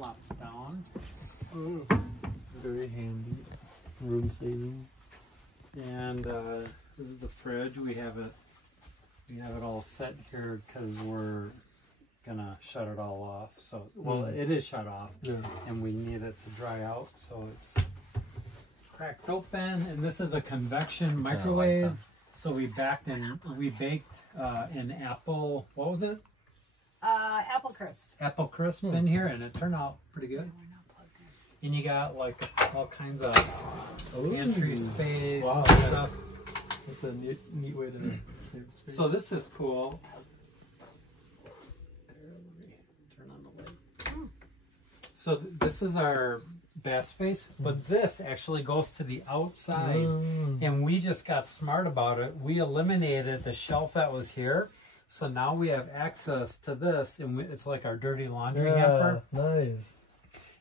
flop down. Oh, very handy. Room saving. And this is the fridge. We have it all set here because we're gonna shut it all off. So, well, it is shut off, and we need it to dry out. So it's cracked open, and this is a convection microwave. So we baked in apple. What was it? Apple crisp. Apple crisp in here, and it turned out pretty good. And you got like all kinds of pantry space. Wow, and stuff. That's a neat way to save space. So this is cool. Turn on the light. So this is our bath space, but this actually goes to the outside, and we just got smart about it. We eliminated the shelf that was here, so now we have access to this, and it's like our dirty laundry hamper. Nice.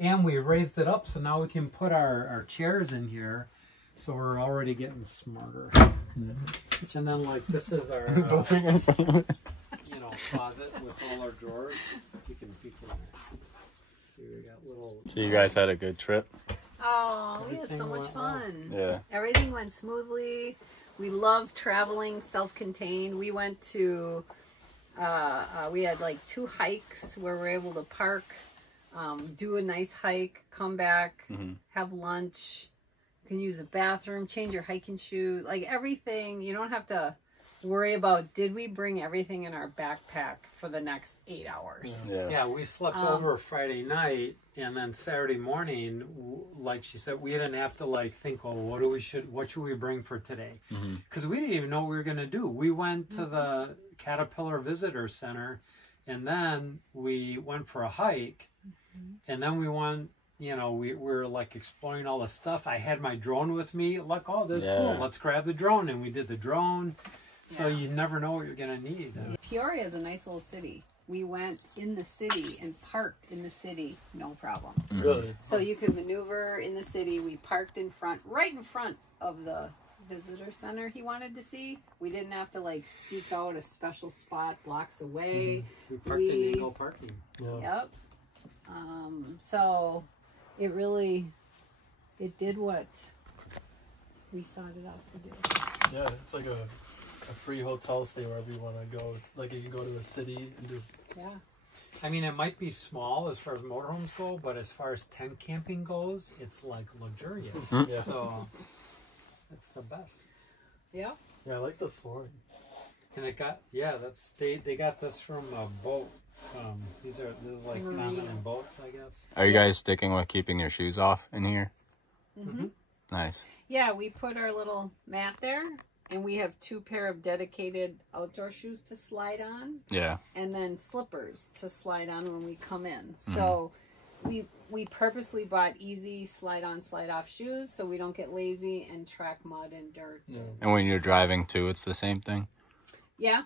And we raised it up, so now we can put our chairs in here. So we're already getting smarter. And then like this is our closet with all our drawers. You can peek in there. See, we got little. So you guys had a good trip? Oh, we had so much fun. Yeah. Everything went smoothly. We love traveling self-contained. We went to, we had like 2 hikes where we're able to park, do a nice hike, come back, have lunch. You can use the bathroom, change your hiking shoes, like everything. You don't have to worry about, did we bring everything in our backpack for the next 8 hours? Yeah, we slept over Friday night, and then Saturday morning, like she said, we didn't have to like think, oh, what should we bring for today? Because we didn't even know what we were going to do. We went to the Caterpillar Visitor Center, and then we went for a hike, and then we went. You know, we were like exploring all the stuff. I had my drone with me. Like, oh, this is cool. Let's grab the drone. And we did the drone. So you never know what you're going to need. Peoria is a nice little city. We went in the city and parked in the city, no problem. Really? So you could maneuver in the city. We parked right in front of the visitor center he wanted to see. We didn't have to like seek out a special spot blocks away. We parked in Eagle Parking. Yep. So it did what we sought it out to do. Yeah, it's like a free hotel stay wherever you want to go. Like you can go to a city and just... Yeah. I mean, it might be small as far as motorhomes go, but as far as tent camping goes, it's like luxurious. So it's the best. Yeah. Yeah, I like the flooring. And it got, they got this from a boat. This is like common boats, I guess. Are you guys sticking with keeping your shoes off in here? Nice. Yeah, we put our little mat there, and we have 2 pair of dedicated outdoor shoes to slide on. Yeah. And then slippers to slide on when we come in. So we purposely bought easy slide on, slide off shoes so we don't get lazy and track mud and dirt. And when you're driving too, it's the same thing? Yeah.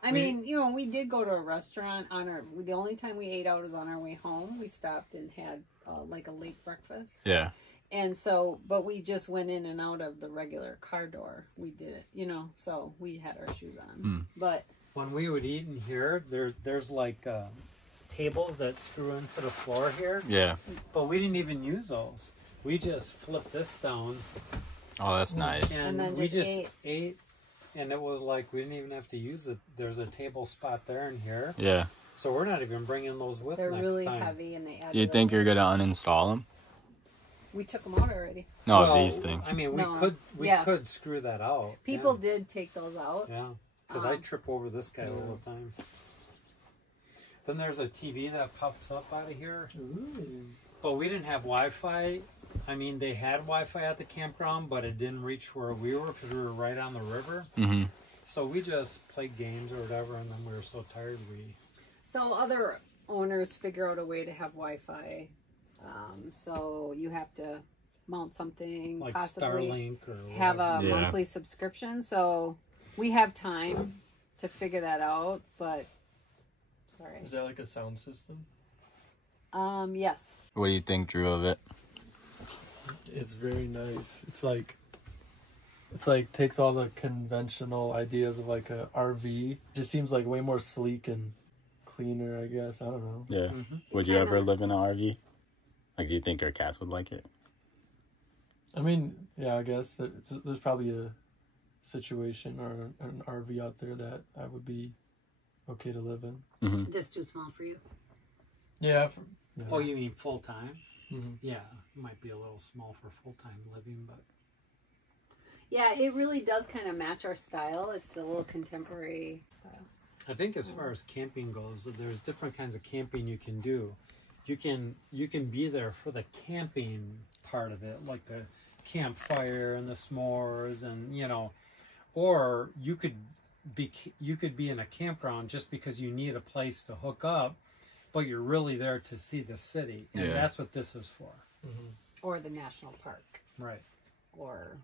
I mean, you know, we did go to a restaurant the only time we ate out was on our way home. We stopped and had like a late breakfast. Yeah. And so, but we just went in and out of the regular car door. We did it, you know, so we had our shoes on. But when we would eat in here, there's like tables that screw into the floor here. Yeah. But we didn't even use those. We just flipped this down. Oh, that's nice. And then we just ate. And it was like we didn't even have to use it. There's a table spot there and here. Yeah. So we're not even bringing those with they're next really time. heavy and they add. Do you think you're going to uninstall them? We took them out already. No, Well, these things. I mean, we could screw that out. People did take those out. Yeah, because I trip over this guy all the time. Then there's a TV that pops up out of here. But we didn't have Wi-Fi. I mean, they had Wi-Fi at the campground, but it didn't reach where we were because we were right on the river. So we just played games or whatever, and then we were so tired So other owners figure out a way to have Wi-Fi. So you have to mount something, like possibly Starlink or have a Yeah. monthly subscription. So we have time to figure that out. But sorry. Is that like a sound system? Yes. What do you think, Drew, of it? It's very nice. It's like takes all the conventional ideas of like a RV. It just seems like way more sleek and cleaner, I guess. I don't know. Yeah. Would you ever live in an RV? Like, do you think your cats would like it? I mean, yeah, I guess there's probably a situation or an RV out there that I would be okay to live in. This too small for you? Yeah. Oh, you mean full time? Mm-hmm. Yeah, it might be a little small for full time living, but Yeah, it really does kind of match our style. It's the little contemporary style. I think as far as camping goes, there's different kinds of camping you can do. You can be there for the camping part of it, like the campfire and the s'mores, and or you could be in a campground just because you need a place to hook up, but you're really there to see the city, and that's what this is for. Mm-hmm. Or the national park. Right. Or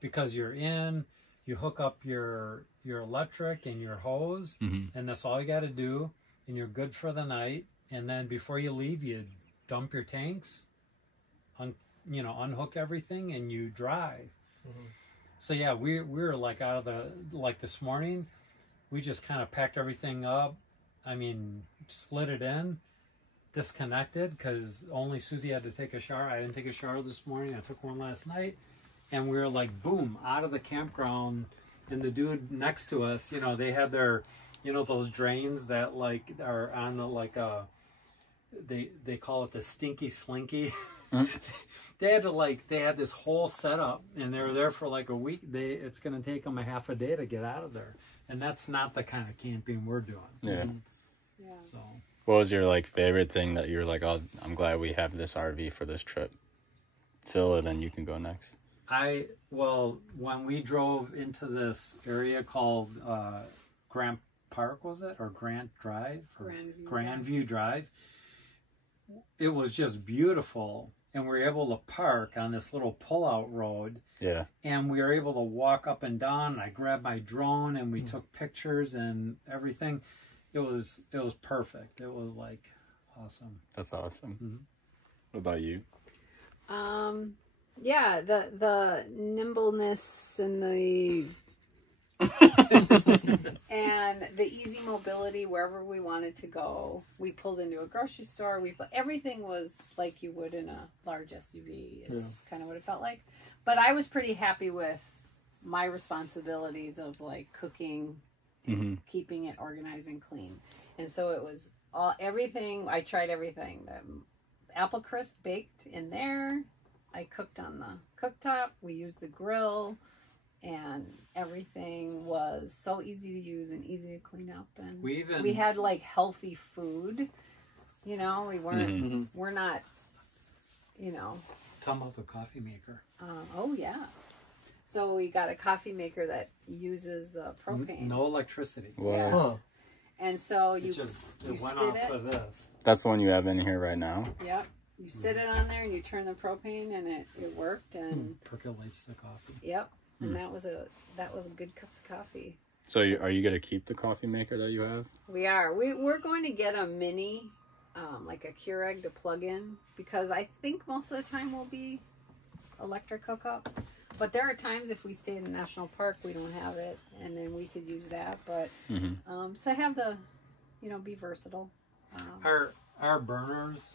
Because you hook up your electric and your hose, and that's all you got to do, and you're good for the night. And then before you leave, you dump your tanks, unhook everything, and you drive. So yeah, we were like out of this morning, we just kind of packed everything up. I mean, slid it in, disconnected, because only Susie had to take a shower. I didn't take a shower this morning. I took one last night. And we were like, boom, out of the campground. And the dude next to us, they had their, those drains that like are on the they call it the stinky slinky. They had this whole setup, and they were there for like a week. It's going to take them a half a day to get out of there. And that's not the kind of camping we're doing. Yeah. Yeah. So. What was your like favorite thing that you were like, oh, I'm glad we have this RV for this trip? Fill it and you can go next. When we drove into this area called Grant Park, was it? Or Grant Drive? Or Grandview Drive. It was just beautiful. And we were able to park on this little pull-out road. Yeah. And we were able to walk up and down. And I grabbed my drone and we took pictures and everything. It was perfect. It was like awesome. That's awesome. What about you? Yeah, the nimbleness and the and the easy mobility wherever we wanted to go. We pulled into a grocery store. Everything was like you would in a large SUV. It's kind of what it felt like. But I was pretty happy with my responsibilities of like cooking and keeping it organized and clean. And so it was everything. I tried everything. The apple crisp baked in there. I cooked on the cooktop. We used the grill, and everything was so easy to use and easy to clean up. And we had like healthy food. We weren't. We're not. Tell about the coffee maker. Oh yeah. So we got a coffee maker that uses the propane. No electricity. Wow. Yeah. Huh. And so It went off for this. That's the one you have in here right now? Yep. You sit it on there and you turn the propane, and it worked, and percolates the coffee. Yep. And that was a good cups of coffee. So are you gonna keep the coffee maker that you have? We are. We're going to get a mini, like a Keurig to plug in, because I think most of the time will be electric hookup. But there are times if we stay in a national park, we don't have it, and then we could use that. But so have the, be versatile. Our burners,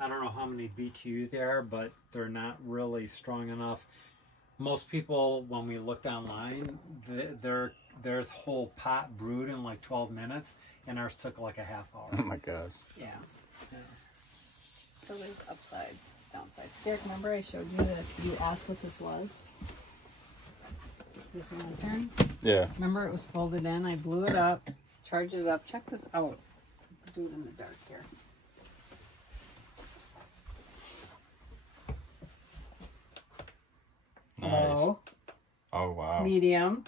I don't know how many BTU they are, but they're not really strong enough. Most people, when we looked online, their whole pot brewed in like 12 minutes, and ours took like a half hour. Oh my gosh. Yeah. So there's upsides, downsides. Derek, remember I showed you this? You asked what this was? This lantern? Yeah. Remember it was folded in? I blew it up, charged it up. Check this out. Do it in the dark here. Nice. Low. Oh wow. Medium.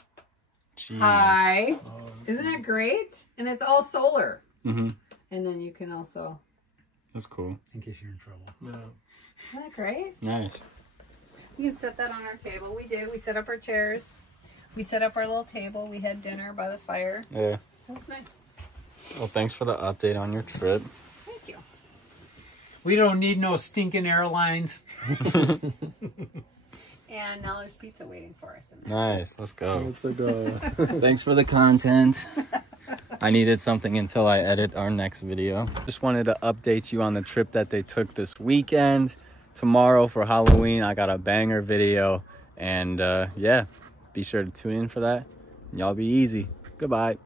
Jeez. High. Oh, Isn't it great? And it's all solar. Mm-hmm. And then you can also... That's cool. In case you're in trouble. yeah. Isn't that great? Nice. We can set that on our table. We did. We set up our chairs. We set up our little table. We had dinner by the fire. Yeah. That was nice. Well, thanks for the update on your trip. Thank you. We don't need no stinking airlines. And now there's pizza waiting for us in there. Nice. Let's go. Let's go. Thanks for the content. I needed something until I edit our next video. Just wanted to update you on the trip that they took this weekend. Tomorrow for Halloween, I got a banger video. And yeah, be sure to tune in for that. Y'all be easy. Goodbye.